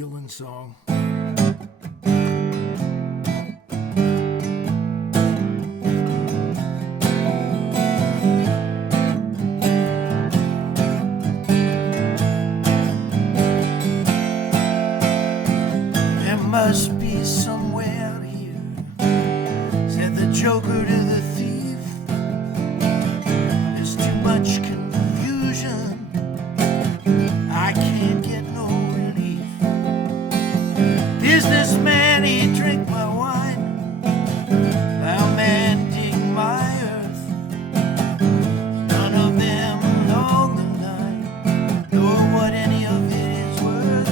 Dylan song. There must be somewhere out here, said the joker to the thief. There's too much confusion, I can't get no relief. Businessman, he drink my wine, plowman dig my earth. None of them along the line know what any of it is worth.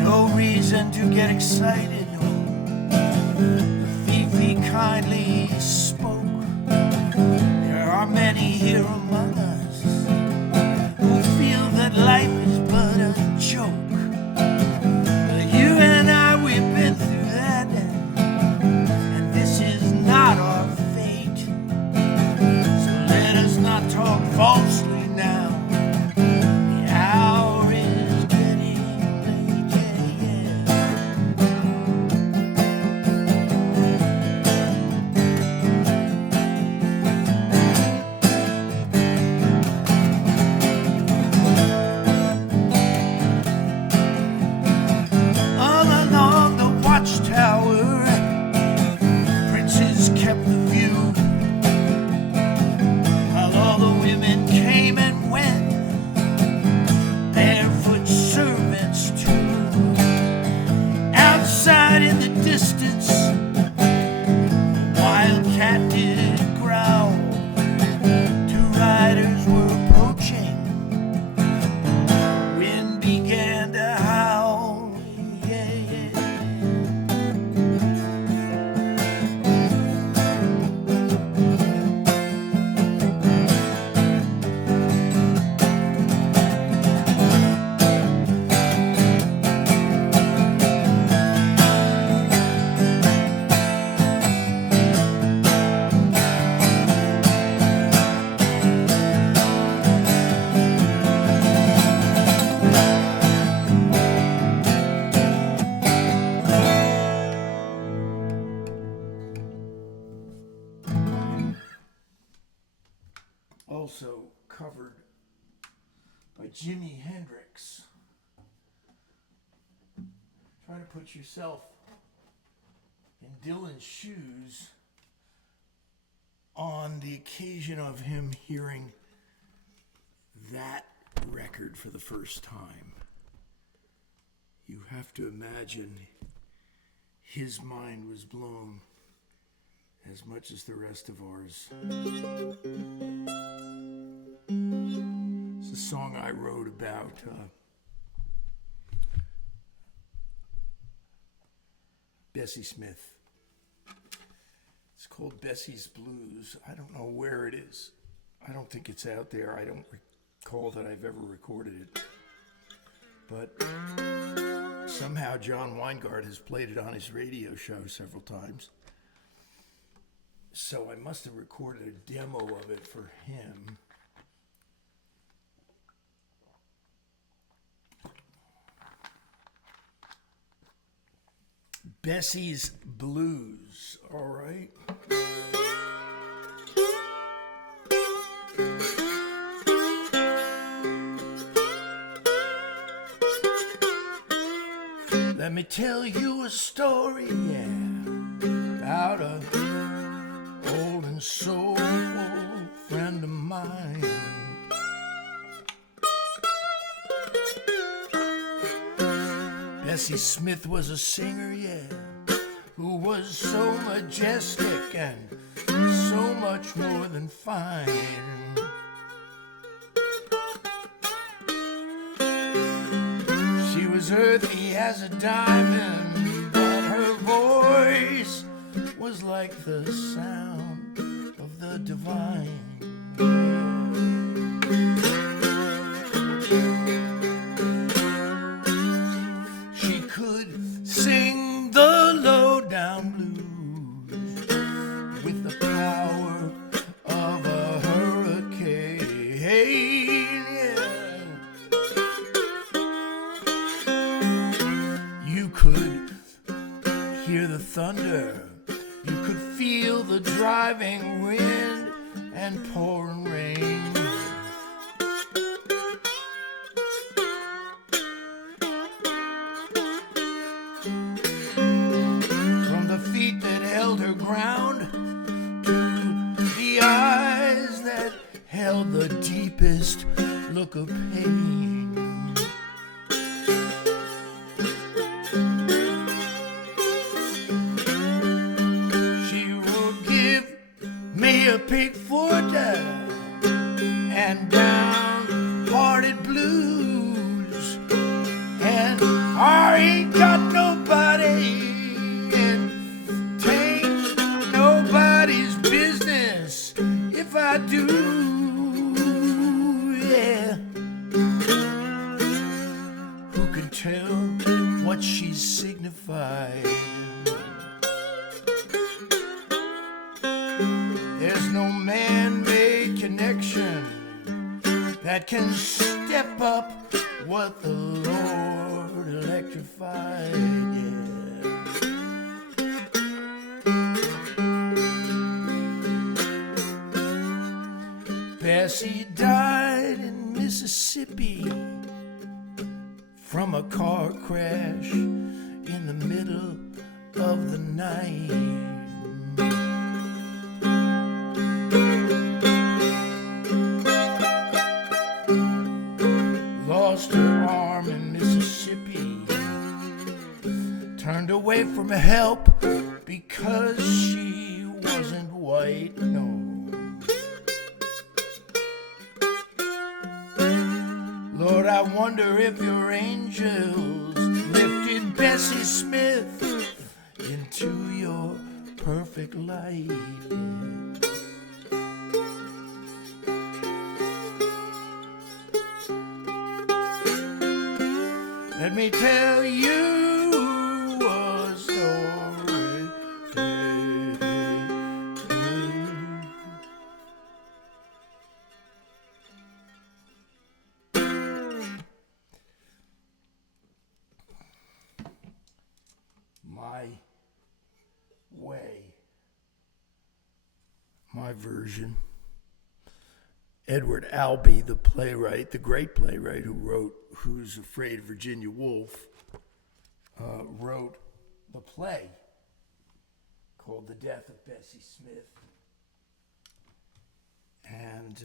No reason to get excited, no. The thief he kindly spoke. There are many here among us who feel that life is but a joke. But you and I, we've been through that, and this is not our fate. So let us not talk falsely now. The hour is getting late, yeah. All along the Watchtower, princes kept the view, while all the women came and went, barefoot servants too. Outside in the distance, wildcat did growl. Two riders were approaching, wind began to howl, yeah, yeah. Also covered by Jimi Hendrix. Try to put yourself in Dylan's shoes on the occasion of him hearing that record for the first time. You have to imagine his mind was blown as much as the rest of ours. It's a song I wrote about Bessie Smith. It's called Bessie's Blues. I don't know where it is. I don't think it's out there. I don't recall that I've ever recorded it. But somehow John Weingart has played it on his radio show several times. So I must have recorded a demo of it for him. Bessie's Blues, all right? Let me tell you a story, yeah, about a old and soulful friend of mine. Bessie Smith was a singer, yeah, who was so majestic and so much more than fine. She was earthy as a diamond, but her voice was like the sound of the divine. She could sing the low down blues with the power hear the thunder. You could feel the driving wind and pouring rain. From the feet that held her ground to the eyes that held the deepest look of pain. A pig for down and downhearted blues, and I ain't got nobody, and 'tain't nobody's business if I do, yeah. Who can tell what she's signified? There's no man-made connection that can step up what the Lord electrified, yeah. Bessie died in Mississippi from a car crash in the middle of the night. Lost her arm in Mississippi, turned away from help because she wasn't white, no. Lord, I wonder if your angels lifted Bessie Smith into your perfect light. Let me tell you a story. My way. My version. Edward Albee, the playwright, the great playwright who wrote Who's Afraid of Virginia Woolf, wrote the play called The Death of Bessie Smith. And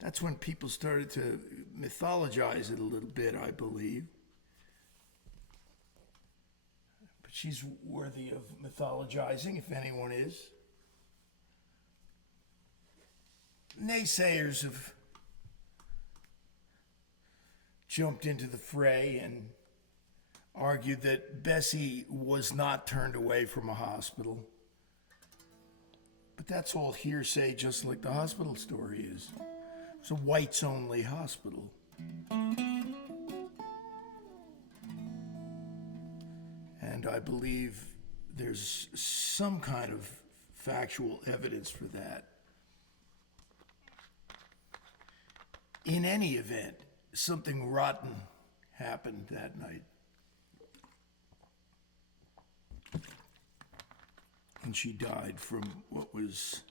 that's when people started to mythologize it a little bit, I believe. But she's worthy of mythologizing, if anyone is. Naysayers have jumped into the fray and argued that Bessie was not turned away from a hospital. But that's all hearsay, just like the hospital story is. It's a whites-only hospital. And I believe there's some kind of factual evidence for that. In any event, something rotten happened that night. And she died from what was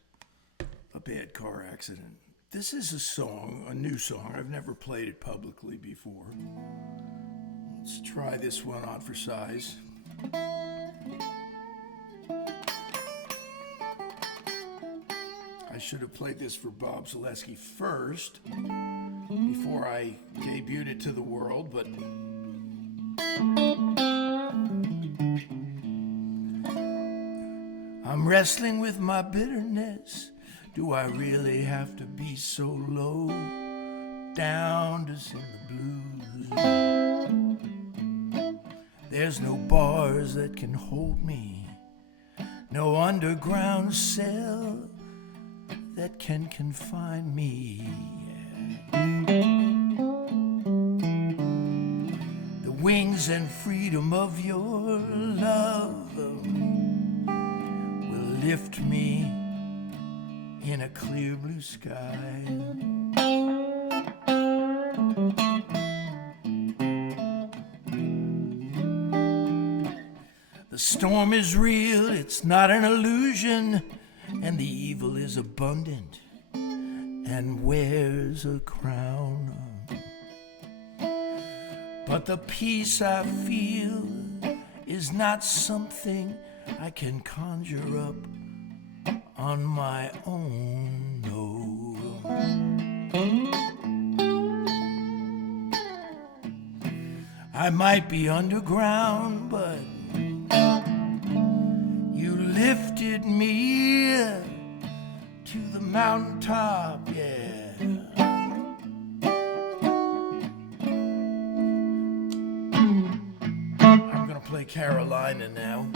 a bad car accident. This is a song, a new song. I've never played it publicly before. Let's try this one on for size. I should have played this for Bob Zaleski first, before I debuted it to the world, but I'm wrestling with my bitterness. Do I really have to be so low down to sing the blues? There's no bars that can hold me, no underground cell that can confine me. The wings and freedom of your love will lift me in a clear blue sky. The storm is real, it's not an illusion, and the evil is abundant and wears a crown. But the peace I feel is not something I can conjure up on my own, no. I might be underground, but you lifted me to the mountaintop, yeah. I'm gonna play Carolina now.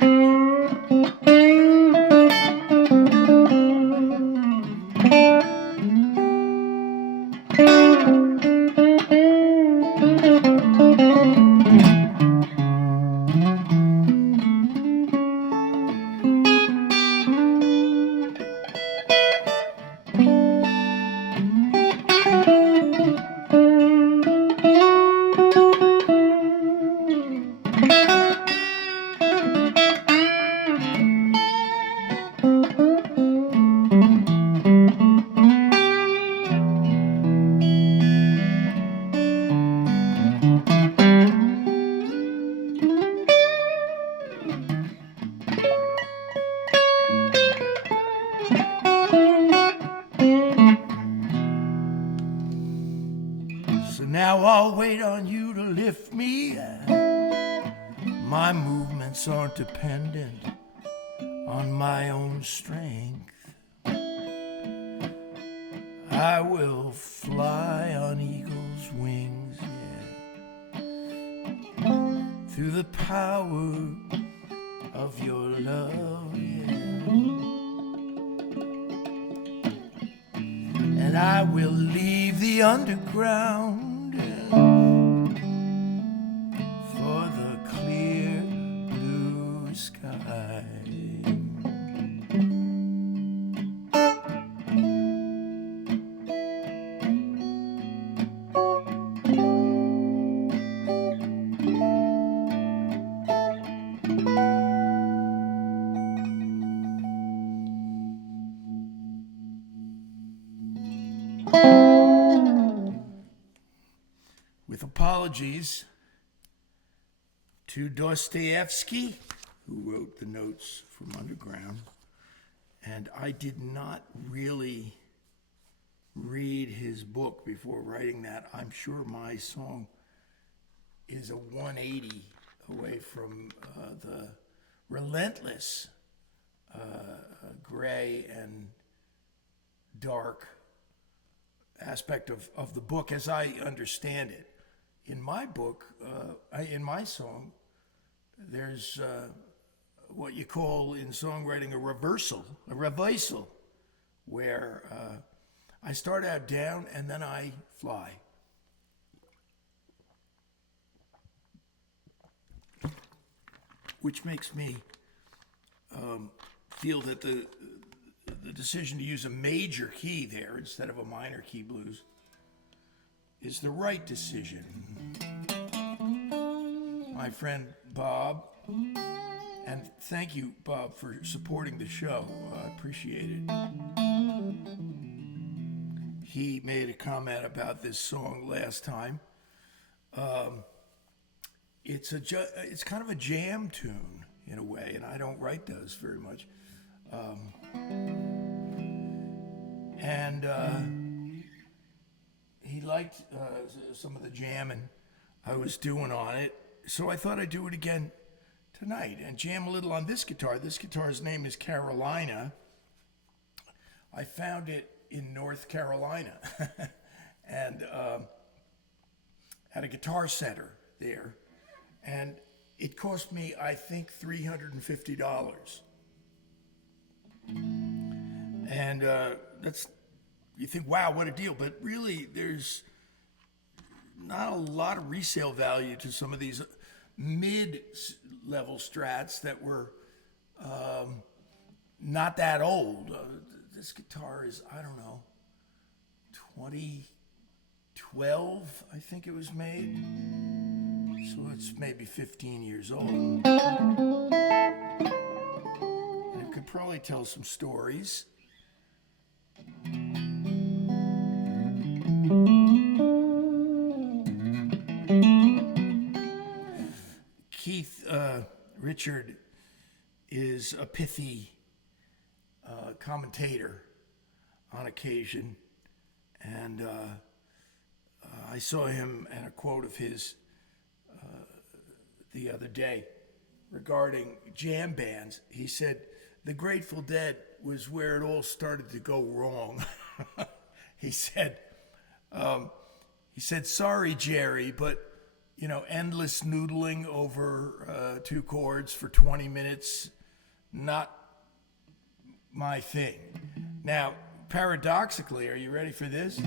Now I'll wait on you to lift me. My movements aren't dependent on my own strength. I will fly on eagle's wings, yeah, through the power of your love, yeah. And I will leave the underground for the clear blue sky. With apologies to Dostoevsky, who wrote the notes from Underground, and I did not really read his book before writing that. I'm sure my song is a 180 away from the relentless gray and dark aspect of the book as I understand it. In my book, in my song, there's what you call in songwriting a reversal, where I start out down and then I fly. Which makes me feel that the decision to use a major key there instead of a minor key blues is the right decision. My friend Bob, and thank you, Bob, for supporting the show. I appreciate it. He made a comment about this song last time. It's kind of a jam tune in a way, and I don't write those very much. He liked some of the jamming I was doing on it, so I thought I'd do it again tonight and jam a little on this guitar. This guitar's name is Carolina. I found it in North Carolina and at a guitar center there, and it cost me, I think, $350. And that's, you think, wow, what a deal. But really, there's not a lot of resale value to some of these mid-level Strats that were not that old. This guitar is, I don't know, 2012, I think it was made. So it's maybe 15 years old. And it could probably tell some stories. Keith Richard is a pithy commentator on occasion, and I saw him and a quote of his the other day regarding jam bands. He said, "The Grateful Dead was where it all started to go wrong." He said, "Sorry, Jerry, but endless noodling over 2 chords for 20 minutes, not my thing." Now, paradoxically, are you ready for this?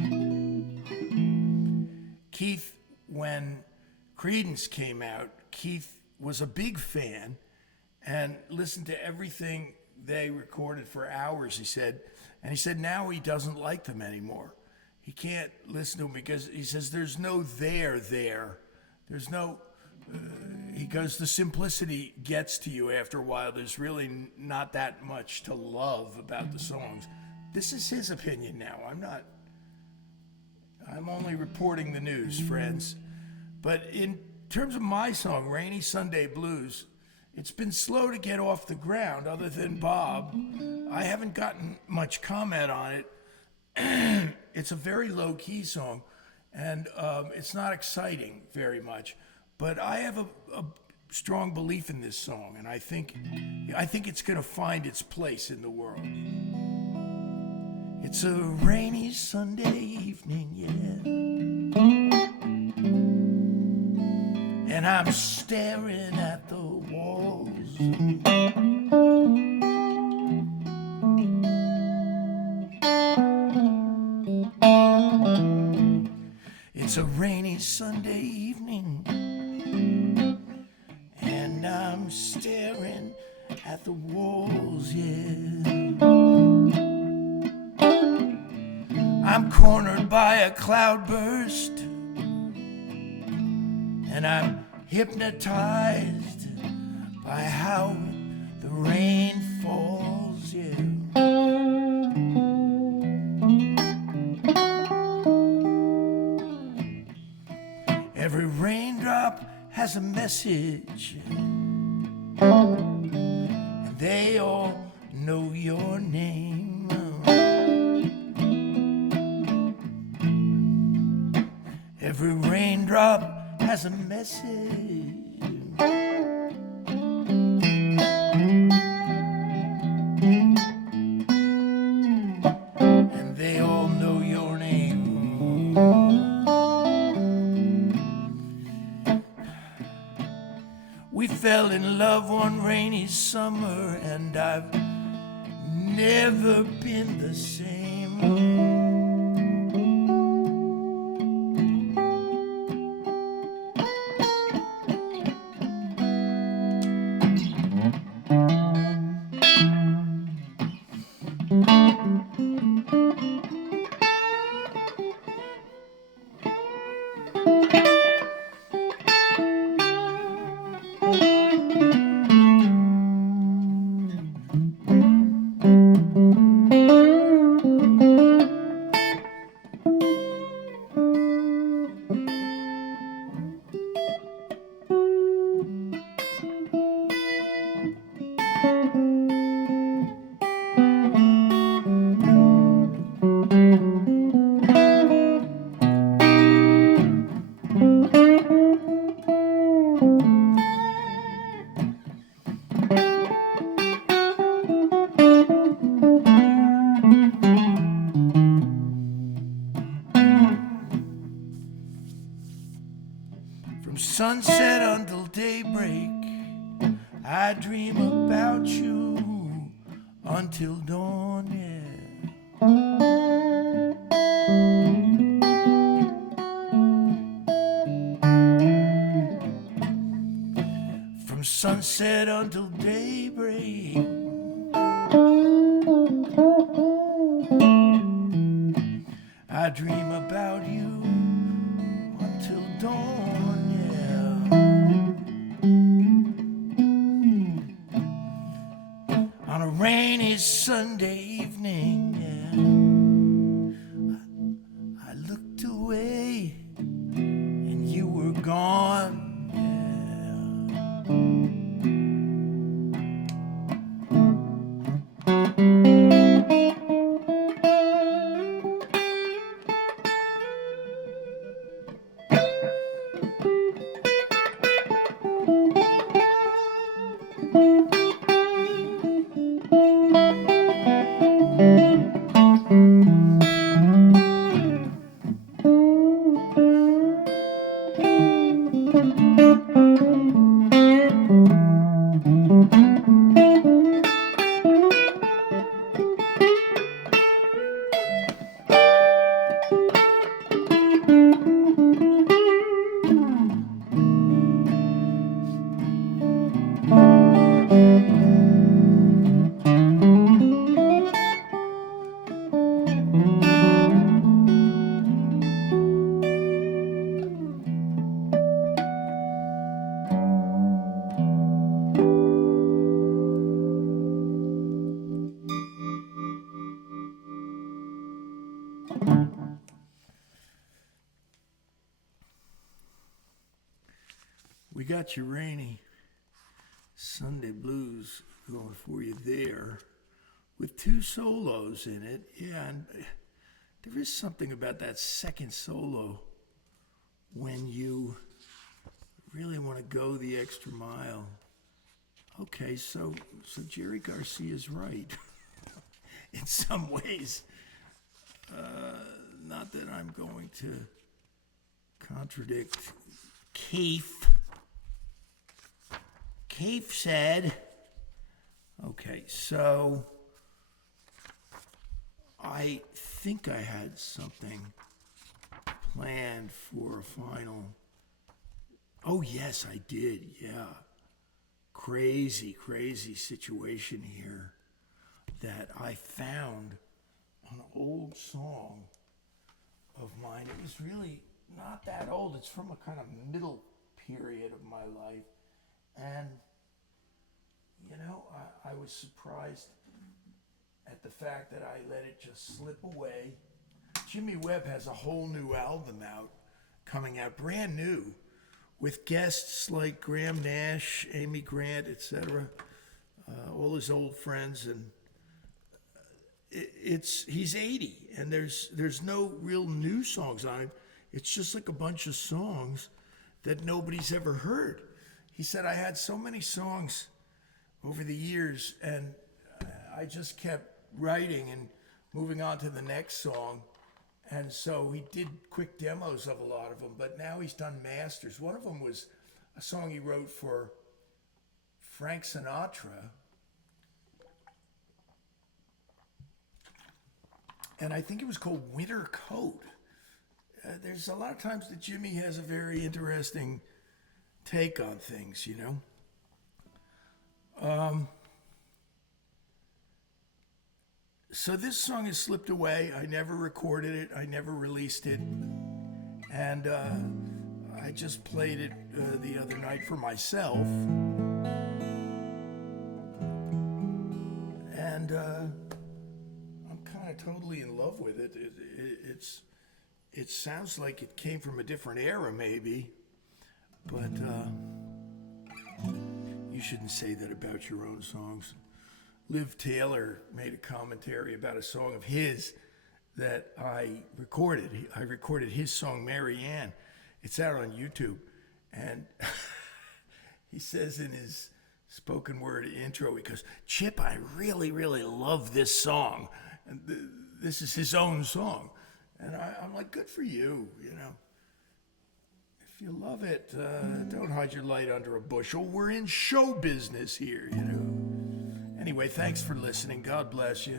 Keith, when Creedence came out, Keith was a big fan and listened to everything they recorded for hours, he said. And he said now he doesn't like them anymore. He can't listen to them because he says there's no there. There's no, he goes, the simplicity gets to you after a while. There's really not that much to love about the songs. This is his opinion now. I'm only reporting the news, friends. But in terms of my song, Rainy Sunday Blues, it's been slow to get off the ground other than Bob. I haven't gotten much comment on it. It's a very low-key song, and it's not exciting very much. But I have a strong belief in this song, and I think it's going to find its place in the world. It's a rainy Sunday evening, yeah, and I'm staring at the walls. It's a rainy Sunday evening, and I'm staring at the walls, yeah. I'm cornered by a cloudburst, and I'm hypnotized by how the rain falls, yeah. Every raindrop has a message, and they all know your name. Every raindrop has a message, and they all know your name. We fell in love one rainy summer, and I've never been the same. Sunset until daybreak, I dream about you until dawn, yeah. From sunset until daybreak, I dream about you until dawn, yeah. this Sunday evening, I looked away and you were gone. We got your rainy Sunday blues going for you there with two solos in it. Yeah, and there is something about that second solo when you really want to go the extra mile. Okay, so Jerry Garcia's right in some ways. Not that I'm going to contradict Keith. Keith said, okay, so I think I had something planned for a final. Oh, yes, I did, yeah. Crazy situation here that I found an old song of mine. It was really not that old. It's from a kind of middle period of my life. And, you know, I was surprised at the fact that I let it just slip away. Jimmy Webb has a whole new album out, coming out brand new, with guests like Graham Nash, Amy Grant, etc., all his old friends, and he's 80, and there's no real new songs on it. It's just like a bunch of songs that nobody's ever heard. He said, I had so many songs over the years, and I just kept writing and moving on to the next song. And so he did quick demos of a lot of them, but now he's done masters. One of them was a song he wrote for Frank Sinatra. And I think it was called Winter Coat. There's a lot of times that Jimmy has a very interesting take on things, you know. So this song has slipped away. I never recorded it. I never released it. And I just played it the other night for myself. And I'm kind of totally in love with it. It sounds like it came from a different era, maybe. But you shouldn't say that about your own songs. Liv Taylor made a commentary about a song of his that I recorded. I recorded his song, Mary Ann. It's out on YouTube. And he says in his spoken word intro, he goes, Chip, I really, really love this song. And this is his own song. And I'm like, good for you, you know. If you love it, don't hide your light under a bushel. We're in show business here, you know. Anyway, thanks for listening. God bless you.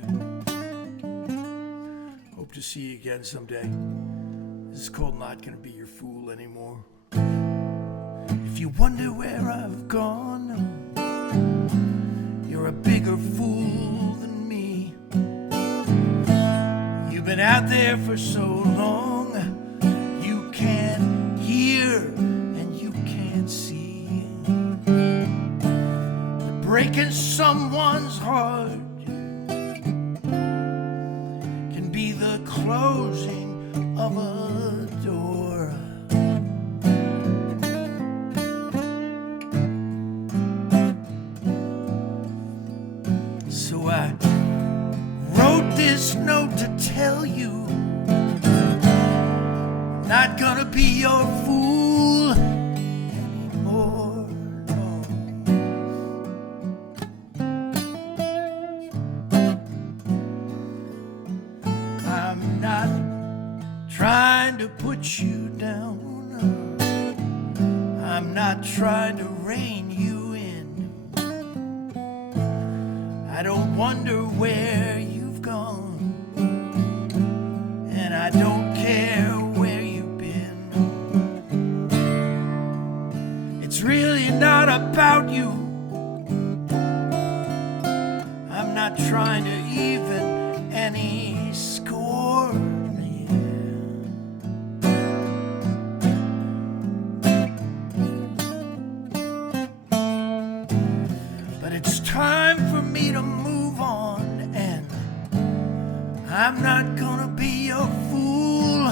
Hope to see you again someday. This is called Not Gonna Be Your Fool Anymore. If you wonder where I've gone, you're a bigger fool than me. You've been out there for so long, you can't hear and you can't see. But breaking someone's heart closing of a door. So I wrote this note to tell you I'm not gonna be your fool anymore, no. I'm not trying to put you down. I'm not trying to rein you in. I don't wonder where you've gone, and I don't care where you've been. It's really not about you. I'm not trying to even any score. But it's time for me to move on, and I'm not gonna be your fool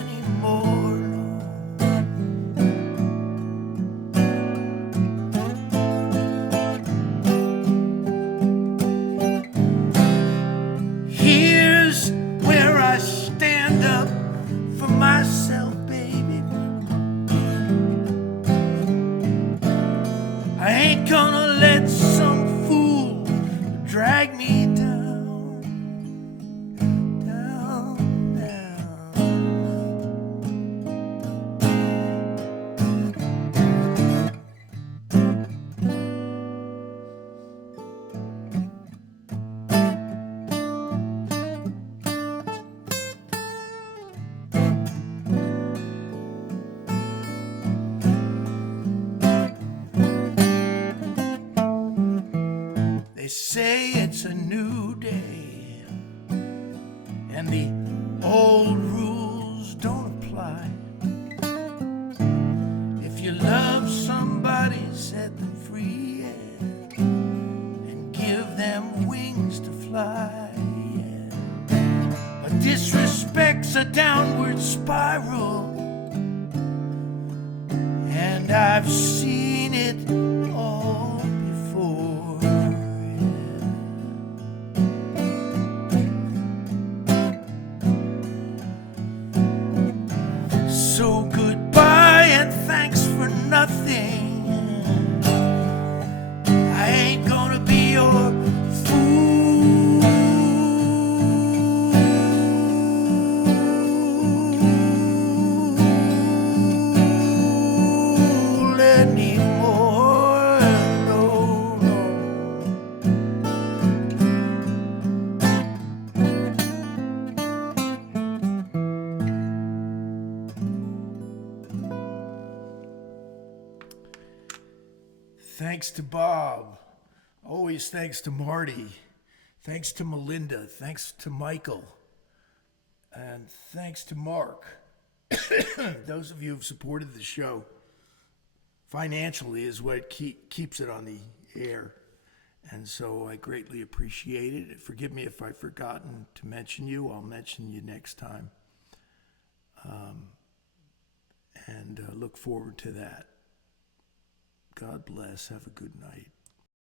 anymore, no. Here's where I stand up for myself, baby. I ain't gonna let some fool drag me down, down, down. They say it's a new day, and the old rules don't apply. If you love somebody, set them free, yeah, and give them wings to fly, yeah. But disrespect's a downward spiral, and I've seen it all before, yeah. So goodbye and thanks for nothing. I ain't gonna be your fool anymore, no, no. Thanks to Bob. Always thanks to Marty. Thanks to Melinda. Thanks to Michael. And thanks to Mark. Those of you who've supported the show financially is what keeps it on the air. And so I greatly appreciate it. Forgive me if I've forgotten to mention you. I'll mention you next time. And look forward to that. God bless. Have a good night.